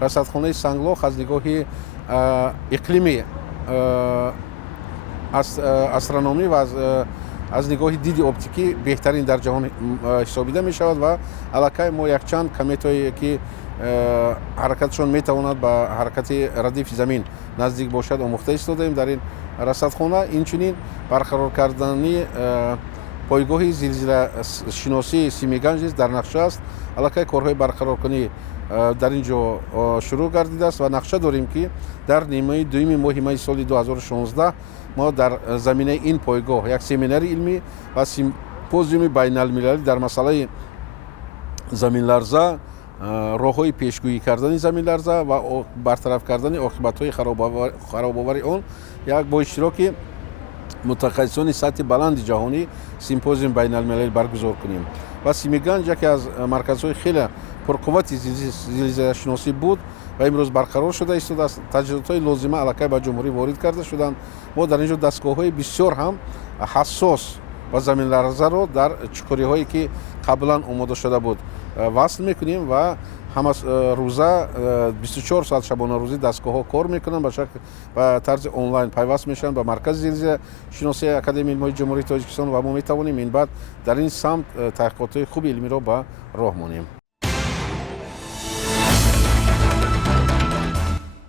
расадхонаи Санглох аз нигоҳи иқлими астрономӣ ва аз нигоҳи диди оптикӣ беҳтарин дар ҷаҳон ҳисобида мешавад ва аллакай мо якчанд кометое ки ҳаракатшон метавонад ба ҳаракати радифи замин наздик бошад омӯхта истодаем дар ин расадхона. Инчунин барқарор кардани пойгоҳи зилзилашиносии Симиганҷ дар нақша аст. Аллакай корҳои барқароркунӣ дар ин ҷо шурӯъ гардидааст ва нақша дорем ки дар нимаи дуюми моҳи майи соли 2016 мо дар заминаи ин пойгоҳ як семинари илмӣ ва симпозиуми байналмилалӣ дар масъалаи заминларза, роҳҳои пешгӯӣ кардани заминларза ва бартараф кардани оқибатҳои харобовари он як бо иштироки мутахассисони сатҳи баланди ҷаҳонӣ симпозиум байналмилалӣ баргузор кунем. Ва Симиганҷ яке аз марказҳои хеле пурқуввати зилзилашиносӣ буд ва имрӯз барқарор шуда истодааст. Таҷҳизотҳои лозима аллакай ба ҷумҳурӣ ворид карда шуданд. Мо дар ин ҷо дастгоҳҳои бисёр ҳам ҳассос ва заминларзаро дар чуқуриҳое ки қаблан омода шуда буд васл мекунем ва ҳама рӯза 24 соат шабонарӯзӣ дастгоҳҳо кор мекунанд ба тарзи онлайн пайваст мешаванд ба маркази зилзилашиносии Академияи илмҳои ҷумҳурии Тоҷикистон ва мо метавонем ин баъд дар ин самт таҳқиқотҳои хуби илмиро ба роҳ монем.